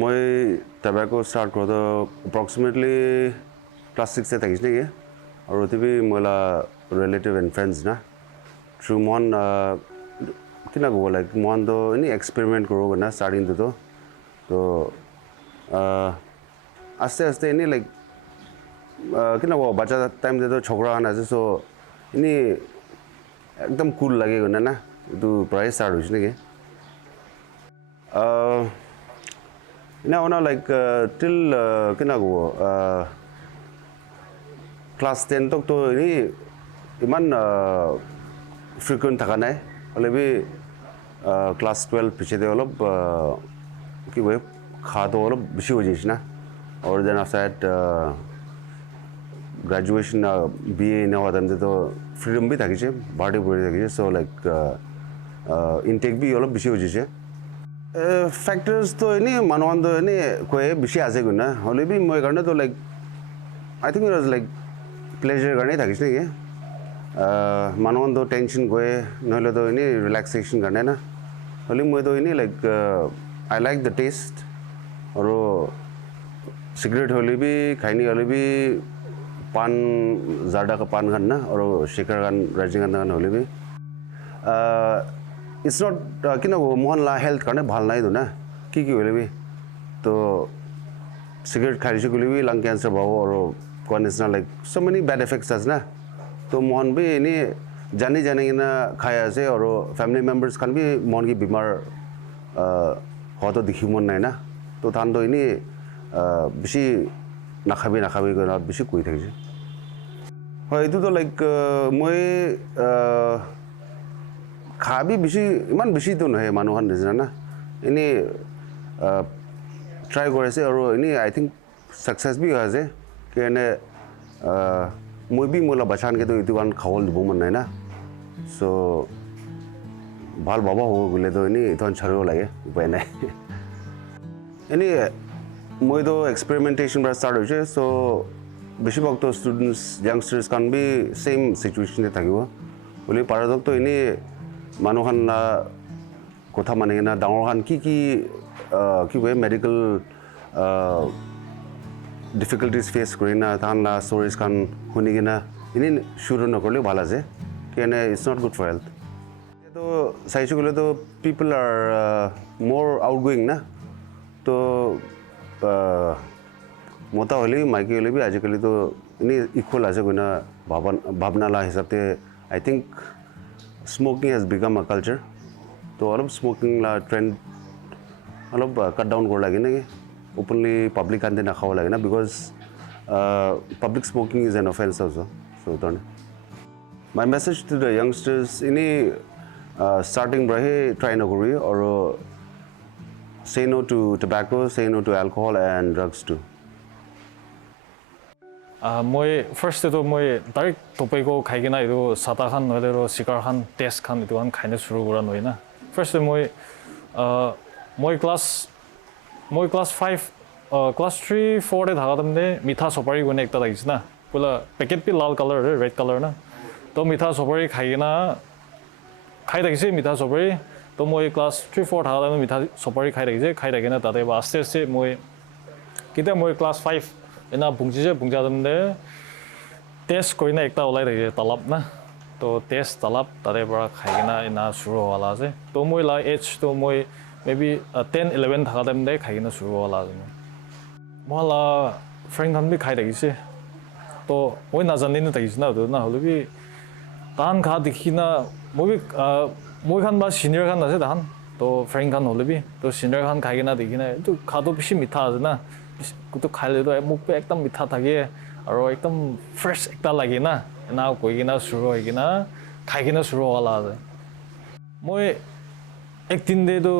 মই tobacco start করতে approximately class 6 से तक इसने और उतनी भी मोला relative and friends ना through mon कितना को like mon तो इन्हीं experiment करोगे ना starting तो आस्ते आस्ते इन्हीं like कितना वो बच्चा time दे तो छोकरा आना ऐसे so इन्हीं एकदम cool लगेगा ना तो प्राइस start हो इसने के now like till kina go class 10 tok to ni iman frequent thaka nai ole bi class 12 piche de olob ki we kha to olob bishi ho jis na or then after that graduation BA na hoda de to freedom bi thaki che body body thaki che so like intake bi olob bishi ho jis factors to any manuan to any koi bishi ase guna hole bi moi garna to like I think it was like pleasure garne thakis ne ke manuan to tension goe noile to any relaxation garne na hole moi to any like I like the taste aro cigarette hole bi khaini hole bi pan zada ka pan ganna aro shikar gan rajing gan hole bi it's not kina wo mohon la health karne bhal nai do na ki hole bi to cigarette khaiche gule bi lung cancer babo or kon is not like so many bad effects as na to mohon bi ni jani na khaya ase or family members kan bi mohon ki bimar hoto dikhi mon nai na to than do ini bishi nakhabi gona bishi koi thakise hoy etu to like moi খাবি বেশি ইমান বেশি তো নহয় মানুহৰ নিচিনা না এনে try কৰিছে আৰু এনে আই থিংক সাকসেস বি হৈছে কেনে মই বি মোলা বাচান কে তো ইটো গান খাৱল দিব মন নাই না সো ভাল বাবা হ'ব গলে তো এনে ইথন ছাৰিব লাগে উপায় নাই এনে মই তো এক্সপেৰিমেন্টেশন পৰা ষ্টাৰ্ট হৈছে সো বেছিভাগ তো ষ্টুডেন্টস ইয়াংষ্টাৰ্স কান বি সেম সিচুৱেচনে থাকিব বুলি পাৰাদক তো এনে মানুহান কথা মানে না ডাঙৰ খান কি কয় মেডিকেল ডিফিকাল্টিজ ফেস কৰি না তান লা ষ্টৰিজ খান শুনি কিনা ইনি শুৰু নকৰিলে ভাল আছে কেনে it's not good for health তো চাইছো গ'লে তো পিপল আৰ মোৰ আউটগোয়িং না তো মতা হ'লে মাইকী হ'লে বি আজিকালি তো ইনি ইকুৱেল আছে গৈ ভাৱনা লা হিচাপে I think smoking has become a culture to all of smoking la trend all of cut down kor lage na openly public ande na khawa lage na because public smoking is an offense also so don my message to the youngsters ini starting brahe try na kori or say no to tobacco say no to alcohol and drugs too মই first তো মই direct টপেকো খাই কিনা এইটো চাটা খান নহলে চিকাৰ খান test খান এইটো খান খাইনে শুরু কৰা নহয় না ফার্স্ট মই ক্লাস 5 ক্লাস 3 4 থাকা তামনে মিঠা সপারি গনে একটা লাগিছে না পুলা প্যাকেট পি লাল কালার রেড কালার না তো মিঠা চবৰি খাই কিনা খাই থাকিছে মিঠা চবৰি তো মই ক্লাছ 3-4 থাকা টাইমত মিঠা চবৰি খাই থাকিনে তাতে আস্তে আস্তে মই কেতিয়া মই ক্লাছ 5 এনা বুংজিছে বুংজা টাইমতে টেষ্ট কৰি না একটা ওলাই থাকিছে তালাপ না তো টেষ্ট তালাপ তাৰে পৰা খাই কিনা এনা শুৰু হোৱা আছে তো মই লা এজ তো মই মেবি 10-11 থাকা টাইমতে খাই কিনা শুৰু হোৱা আছে মই লা ফ্ৰেণ্ড খান বি খাই থাকিছে তো মই নাজানিনো থাকিছে না তো না হ'লে বি তাহান খা দেখি না মই খান বা চিনিয়ৰ খান আছে তাহান তো ফ্ৰেণ্ড খান হ'লে বি তো চিনিয়ৰ খান খাই কিনা দেখি না এইটো খাটো বেছি মিঠা আছে না তো খাইলেতো মোক একদম মিঠা থাকে আৰু একদম ফ্ৰেছ একটা লাগে না এনা কৈ কিনা শুৰু হৈ কিনা খাই কিনা শুৰু হোৱা আছে মই একদিন দেতো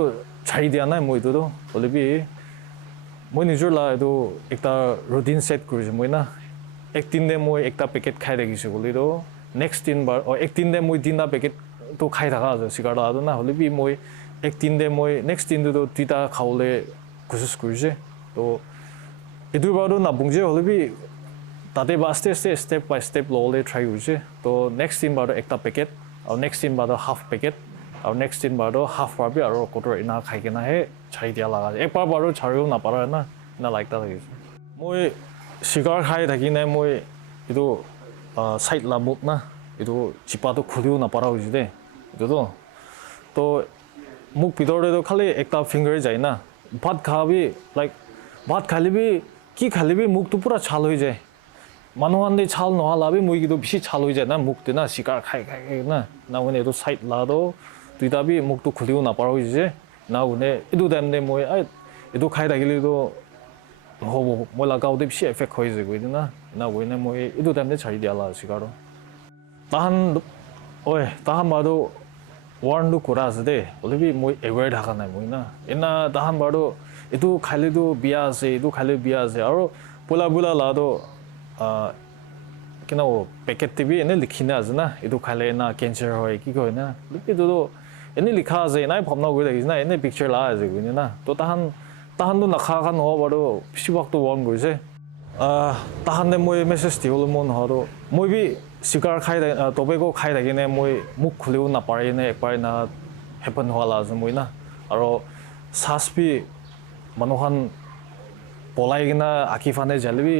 চাৰি দিয়া নাই মই এইটোতো হ'লে বি মই নিজৰ লা এইটো একটা ৰুটিন ছেট কৰিছোঁ মই না একদিন দে মই একটা পেকেট খাই থাকিছোঁ বুলিতো নেক্সট দিনবাৰ একদিন দে মই 3টা পেকেটটো খাই থকা আছে চিগাৰেট লাটো না হ'লে বি মই একদিন দে মই নেক্সট দিনটোতো 2টা খাবলৈ কোচিছ কৰিছে তো এইটোৰ বাৰতো নাবুংজে হ'লে বি তাতে আস্তে আস্তে ষ্টেপ বাই ষ্টেপ ল'বলৈ ট্ৰাই কৰিছে তো নেক্সট দিন বাৰতো একটা পেকেট আৰু নেক্সট দিন বাৰতো হাফ পেকেট আৰু নেক্সট দিন বাৰতো হাফ পাবি আৰু কটৰ এনা খাই কিনাহে চাৰি দিয়া লগা একবাৰ বাৰু চাৰিও নাপাৰা না এনা লাইকটা থাকিছে মই চিগাৰ খাই থাকি নাই মই এইটো চাইড লামুক না এইটো চিপাটো খুলিও নাপাৰা হৈছে দেই এইটোতো তো মোক ভিতৰতেতো খালি একটা ফিংগাৰে যায় না ভাত খাবি লাইক ভাত খালিবি কি খালিবি মুখটো পুৰা ছাল হৈ যায় মানুহৰ ছাল নহ'লাবি মই কিন্তু বেছি ছাল হৈ যায় না মুখতে না চিগাৰ খাই না না মানে এইটো চাইড লাটো 2টা বি মুখটো খুলিও নাপাৰা হৈছে না মানে এইটো টাইমতে মই এইটো খাই থাকিলেতো নহ'ব মই লগাওঁতে বেছি এফেক্ট হৈ যায় গৈ না না গৈ মই এইটো টাইমতে চাৰি দিয়া লা চিগাৰটো তাহান বাৰু ৱাৰ্ণটো কৰা আছে দেই হ'লে বি মই এৱাই থকা নাই মই না এনা তাহান বাৰু এইটো খালেতো বিয়া আছে এইটো খালে বিয়া আছে আৰু বোলা লাটো কেনে পেকেট টিভি এনে লিখি না আছে না এইটো খালে না কেঞ্চাৰ হয় কি কয় না এইটোতো এনে লিখা আছে এনাই ভাৱনা কৰি থাকিছে না এনে পিকচাৰ লা আছে গৈ না তো তাহানটো নাখাকা নহ'ব বাৰু বেছিভাগটো ৱাৰ্ণ কৰিছে তাহানে মই মেছেজ দিবলৈ মন নহ'লো মই বি চিগাৰ খাই টবেকো খাই থাকিনে মই মুখ খুলিব নাপাৰিনে একবাৰ না হেপন হোৱা আছে মই না আৰু চাচ বি মানুহখন পলাই কিনা আঁকিফানে জালিবি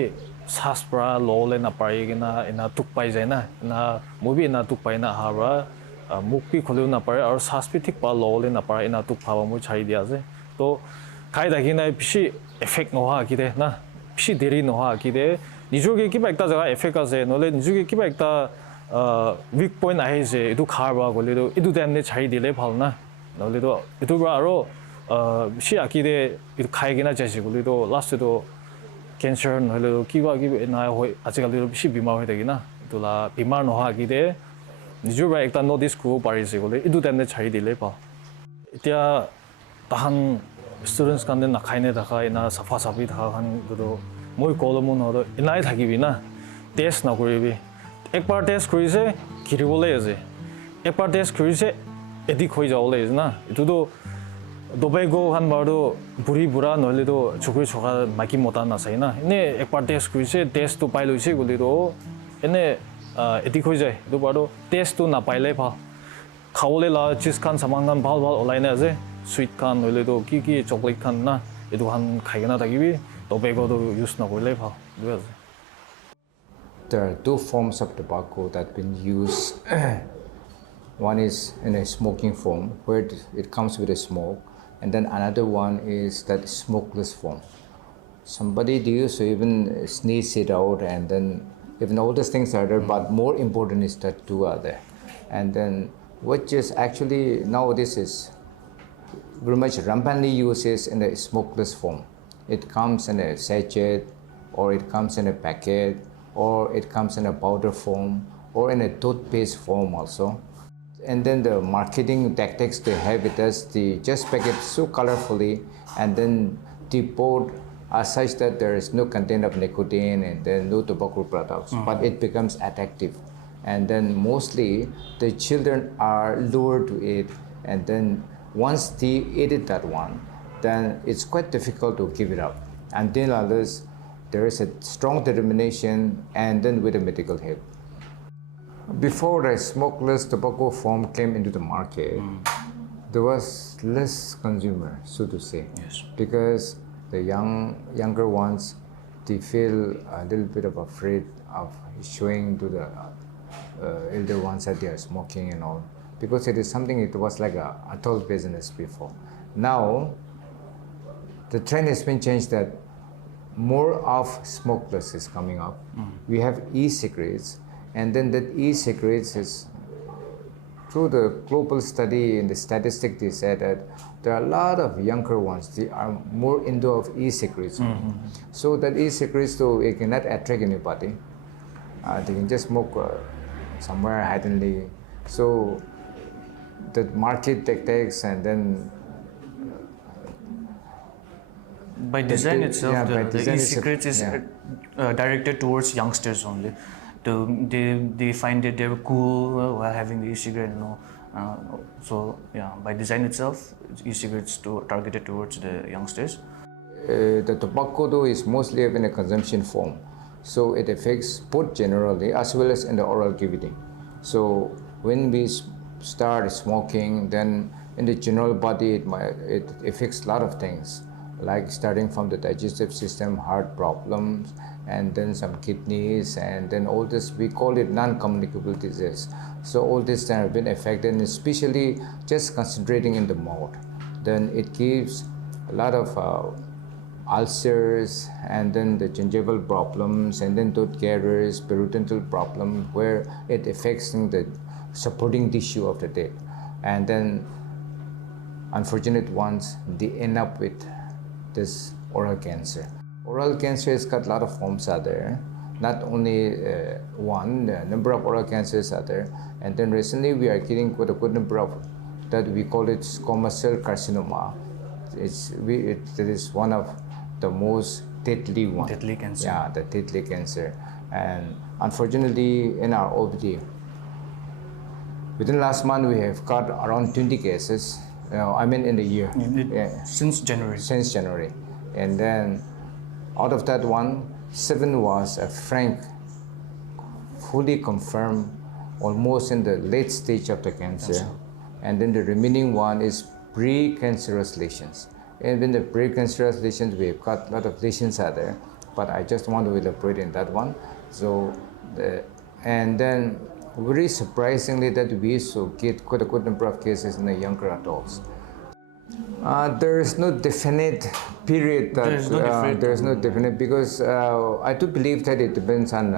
চাচ পৰা ল'বলৈ নাপাৰি কিনা এনা টোক পাই যায় না এনা মই বি এনা টোক পাই না অহাৰ পৰা মুখ বি খুলিব নাপাৰে আৰু চাচ বি ঠিক পা ল'বলৈ নাপাৰে এনা টোক পাব মই চাৰি দিয়া আছে তো খাই থাকি নাই বেছি এফেক্ট নোহোৱা আঁকিদে না বেছি দেৰি নোহোৱা আঁকিদে নিজকে কিবা একটা জেগা এফেক্ট আছে নহ'লে নিজকে কিবা একটা উইক পইণ্ট আহিছে এইটো খাৰ পৰা গ'লেতো এইটো টাইমতে চাৰি দিলে ভাল না নহ'লেতো এইটোৰ পৰা আৰু বেছি আঁকিদে এইটো খাই কিনা যাইছে গ'লেতো লাষ্টতো কেঞ্চাৰ নহ'লেতো কিবা নাই হয় আজিকালিতো বেছি বেমাৰ হৈ থাকে না এইটো বেমাৰ নোহোৱা আঁকিদে নিজৰ পৰা একটা নটিচ কৰিব পাৰিছে গ'লে এইটো টাইমতে চাৰি দিলে ভাল এতিয়া তাহান ষ্টুডেণ্টছ কাৰণে নাখাইনে থকা এনা চাফা চাফি থকা কাৰণেতো মই ক'লো মোৰ নহ'লে এনাই থাকিবি না টেষ্ট নকৰিবি একবাৰ টেষ্ট কৰিছে ঘিৰিবলৈ আছে একবাৰ টেষ্ট কৰিছে এদিক হৈ যাবলৈ আছে না এইটোতো দবাই খান বাৰু বুঢ়ী বুঢ়া নহ'লেতো চকুৰি চকা মাইকী মতা নাচায় না এনে একবাৰ টেষ্ট কৰিছে টেষ্টটো পাই লৈছে গ'লেতো এনে এদিক হৈ যায় এইটো বাৰু টেষ্টটো নাপাইলে ভাল খাবলৈ লা চিজ খান চামান খান ভাল ওলাই নাই আছে সুইট খান নহ'লেতো কি চকলেট খান না এইটো খান খাই কিনা থাকিবি tobacco use নকৰিলে ভাল দুই আছে There are two forms of tobacco that been used. One is in a smoking form where it comes with a smoke, and then another one is that smokeless form. Somebody used to even sneeze it out, and then even all these things are there, but more important is that two are there. And then which is actually nowadays is very much rampantly used in the smokeless form. It comes in a sachet, or it comes in a packet, or it comes in a powder form, or in a toothpaste form also. And then the marketing tactics they have with us, they just pack it so colorfully, and then the board are such that there is no content of nicotine and then no tobacco products, but it becomes addictive. And then mostly the children are lured to it, and then once they eat it that one, then it's quite difficult to give it up. Until others, there is a strong determination and then with a medical help. Before the smokeless tobacco form came into the market, there was less consumer, so to say. Yes. Because the younger ones, they feel a little bit of afraid of showing to the elder ones that they are smoking and all. Because it is something, it was like a adult business before. Now, the trend has been changed that more of smokeless is coming up. We have e-cigarettes, and then that e-cigarettes is, through the global study and the statistic, they said that there are a lot of younger ones, they are more into of e-cigarettes. So that e-cigarettes, though it cannot attract anybody, they can just smoke somewhere hiddenly. So the market tactics, and then By design itself, yeah, by the design e-cigarettes is yeah. directed towards youngsters only. They find it they're cool while having the e-cigarette, you know. So yeah, by design itself, e-cigarettes targeted towards the youngsters. The tobacco though is mostly in a consumption form, so it affects both generally as well as in the oral cavity. So when we start smoking, then in the general body it affects a lot of things, like starting from the digestive system, heart problems, and then some kidneys, and then all this, we call it non-communicable disease. So all this have been affected, and especially just concentrating in the mouth, then it gives a lot of ulcers, and then the gingival problems, and then tooth carriers, periodontal problem, where it affects the supporting tissue of the teeth. And then unfortunate ones, they end up with this oral cancer. Oral cancer has got a lot of forms are there. Not only one, the number of oral cancers are there. And then recently we are getting quite a good number of that we call it squamous cell carcinoma. It is one of the most deadly one. Deadly cancer. Yeah, the deadly cancer. And unfortunately in our OPD, within last month we have got around 20 cases. I mean in the year. Since January. Since January. And then out of that one, 7 was a frank, fully confirmed, almost in the late stage of the cancer. And then the remaining one is pre-cancerous lesions. And in the pre-cancerous lesions, we have got a lot of lesions are there, but I just want to elaborate in that one. So, and then very surprisingly that we also get quite a good number of cases in the younger adults. There is no definite period that there is no definite, because I do believe that it depends on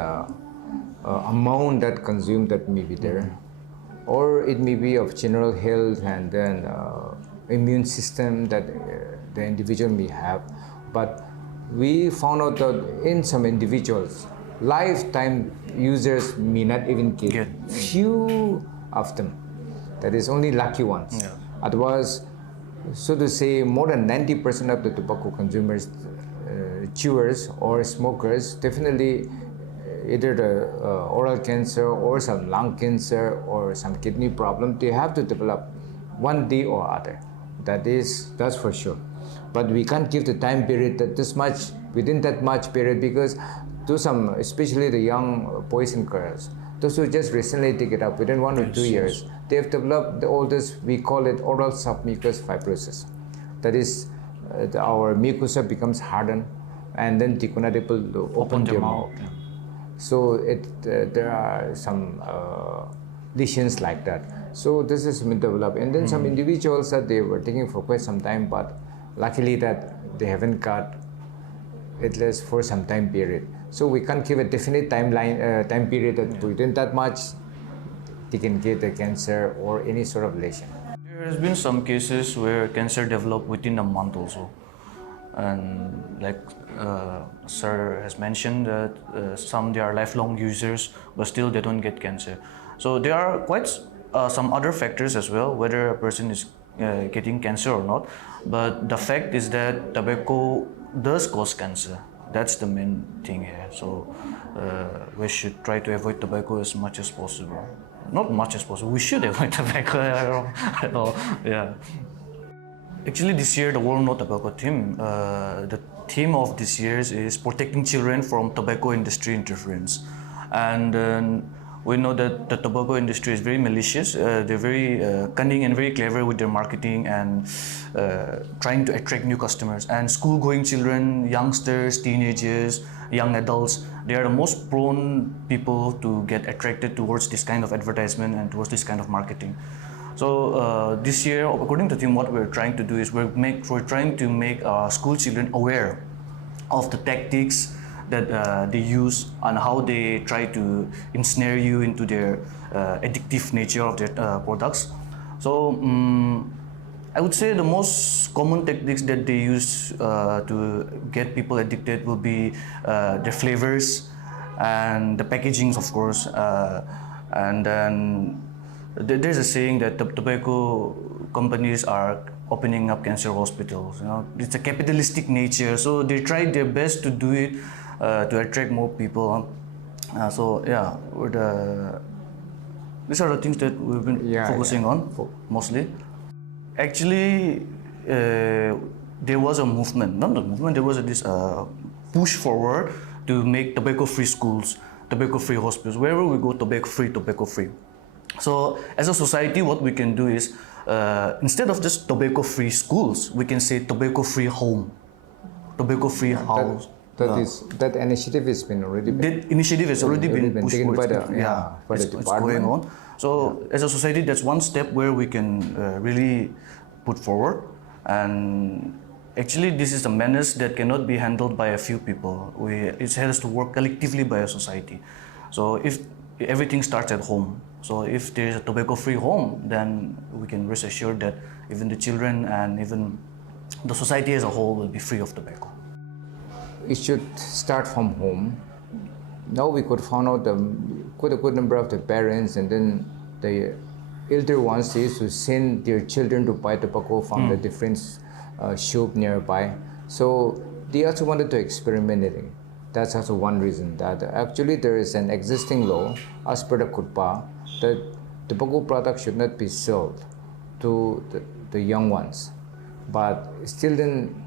amount that consumed that may be there, or it may be of general health and then immune system that the individual may have. But we found out that in some individuals, lifetime users may not even get few of them. That is only lucky ones. Yeah. Otherwise, so to say, more than 90% of the tobacco consumers, chewers or smokers, definitely either the oral cancer or some lung cancer or some kidney problem, they have to develop one day or other. That's for sure. But we can't give the time period that this much, within that much period, because to some, especially the young boys and girls, those who just recently take it up within 1 or 2 years, they have developed all this, we call it oral submucous fibrosis. That is, our mucosa becomes hardened, and then they cannot able to open their mouth. Yeah. So there are some lesions like that. So this has been developed, and then some individuals that they were taking for quite some time, but luckily that they haven't got at least for some time period. So we can't give a definite timeline, time period that within that much they can get the cancer or any sort of lesion. There has been some cases where cancer developed within a month also, and like sir has mentioned that some they are lifelong users, but still they don't get cancer. So there are quite some other factors as well, whether a person is getting cancer or not. But the fact is that tobacco does cause cancer. That's the main thing here. So we should try to avoid tobacco as much as possible. Not much as possible. We should avoid tobacco at all. Yeah. Actually, this year the World No Tobacco theme. The theme of this year is protecting children from tobacco industry interference, and we know that the tobacco industry is very malicious. They're very cunning and very clever with their marketing and trying to attract new customers. And school-going children, youngsters, teenagers, young adults, they are the most prone people to get attracted towards this kind of advertisement and towards this kind of marketing. So this year, according to the team, what we're trying to do is we're trying to make school children aware of the tactics that they use and how they try to ensnare you into their addictive nature of their products. So I would say the most common tactics that they use to get people addicted will be their flavors and the packagings, of course, and then there's a saying that tobacco companies are opening up cancer hospitals. You know, it's a capitalistic nature, so they try their best to do it to attract more people. So yeah, these are the things that we've been focusing on mostly. Actually, there was a movement, not a movement, there was this push forward to make tobacco-free schools, tobacco-free hospitals. Wherever we go, tobacco-free, tobacco-free. So as a society, what we can do is, instead of just tobacco-free schools, we can say tobacco-free home, tobacco-free house. That initiative has been already. That initiative has already been pushed taken by the it's going on. So as a society, that's one step where we can really put forward. And actually, this is a menace that cannot be handled by a few people. It has to work collectively by a society. So if everything starts at home, so if there is a tobacco-free home, then we can rest assured that even the children and even the society as a whole will be free of tobacco. It should start from home. Now we could find out quite a good number of the parents, and then the elder ones used to send their children to buy tobacco from the different shop nearby. So they also wanted to experiment it. That's also one reason that actually there is an existing law as per the Kutpa that tobacco products should not be sold to the young ones. But still then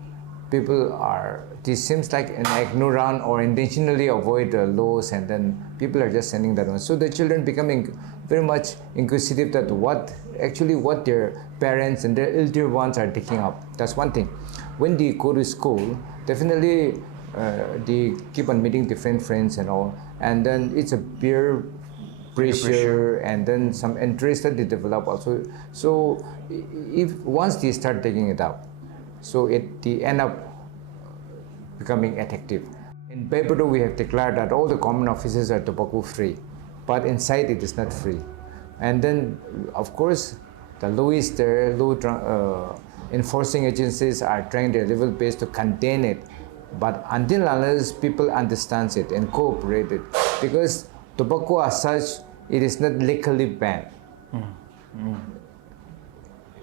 people are, this seems like an ignorant or intentionally avoid the laws, and then people are just sending that one. So the children becoming very much inquisitive that what their parents and their elder ones are taking up. That's one thing. When they go to school, definitely they keep on meeting different friends and all, and then it's a peer pressure and then some interest that they develop also. So if once they start taking it up, so they end up becoming addictive. In Beibudo, we have declared that all the common offices are tobacco free, but inside it is not free. And then, of course, the law is there, enforcing agencies are trying their level best to contain it. But until unless people understand it and cooperate it, because tobacco as such, it is not legally banned.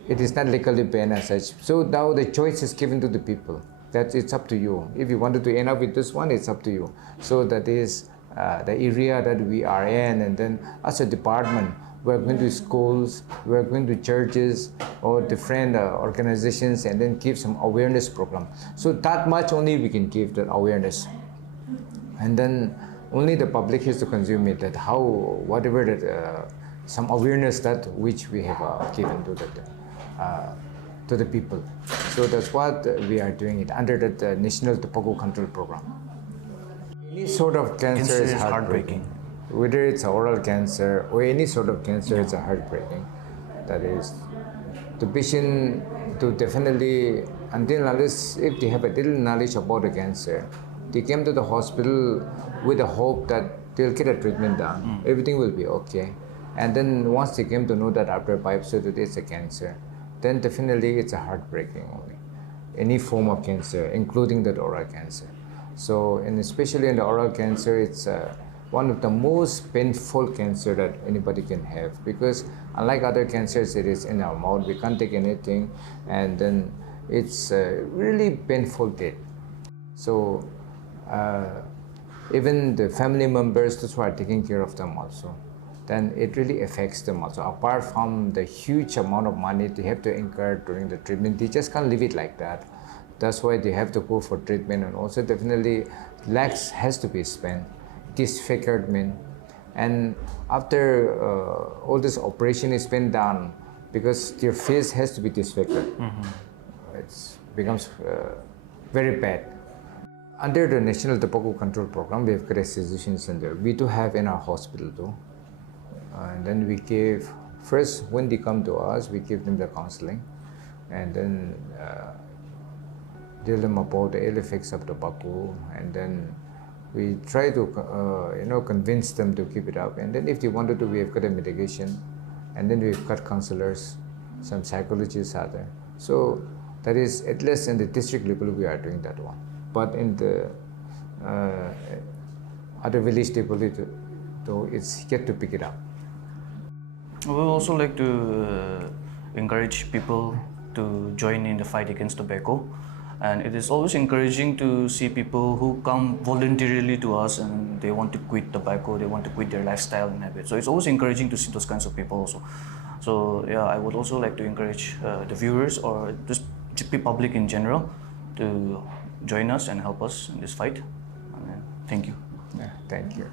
It is not legally banned as such. So now the choice is given to the people. That it's up to you. If you wanted to end up with this one, it's up to you. So that is the area that we are in, and then as a department, we're going to schools, we're going to churches or different organizations, and then give some awareness program. So that much only we can give that awareness, and then only the public has to consume it. That how whatever that some awareness that which we have given to the people. So that's what we are doing it under the National Tobacco Control Program. Any sort of cancer is heartbreaking. Whether it's oral cancer or any sort of cancer, it's a heartbreaking. That is, the patient to definitely, until unless if they have a little knowledge about the cancer, they came to the hospital with the hope that they'll get a treatment done, everything will be okay. And then once they came to know that after a biopsy that it's a cancer, then definitely it's a heartbreaking only. Any form of cancer, including the oral cancer. So, and especially in the oral cancer, it's one of the most painful cancer that anybody can have, because unlike other cancers, it is in our mouth, we can't take anything, and then it's really painful death. So even the family members, those who are taking care of them also, then it really affects them also. Apart from the huge amount of money they have to incur during the treatment, they just can't leave it like that. That's why they have to go for treatment, and also definitely lakhs has to be spent, disfigurement, And after all this operation is been done, because your face has to be disfigured, it becomes very bad. Under the National Tobacco Control Program, we have got a cessation center. We do have in our hospital too. And then we give, first when they come to us, we give them the counseling, and then tell them about the ill effects of tobacco, and then we try to convince them to keep it up. And then if they wanted to, we have got a mitigation, and then we've got counselors, some psychologists are there. So that is, at least in the district level, we are doing that one. But in the other village level, though, it's yet to pick it up. We would also like to encourage people to join in the fight against tobacco. And it is always encouraging to see people who come voluntarily to us and they want to quit tobacco, they want to quit their lifestyle and habits. So it's always encouraging to see those kinds of people also. So yeah, I would also like to encourage the viewers or just the public in general to join us and help us in this fight. Thank you. Yeah, thank you.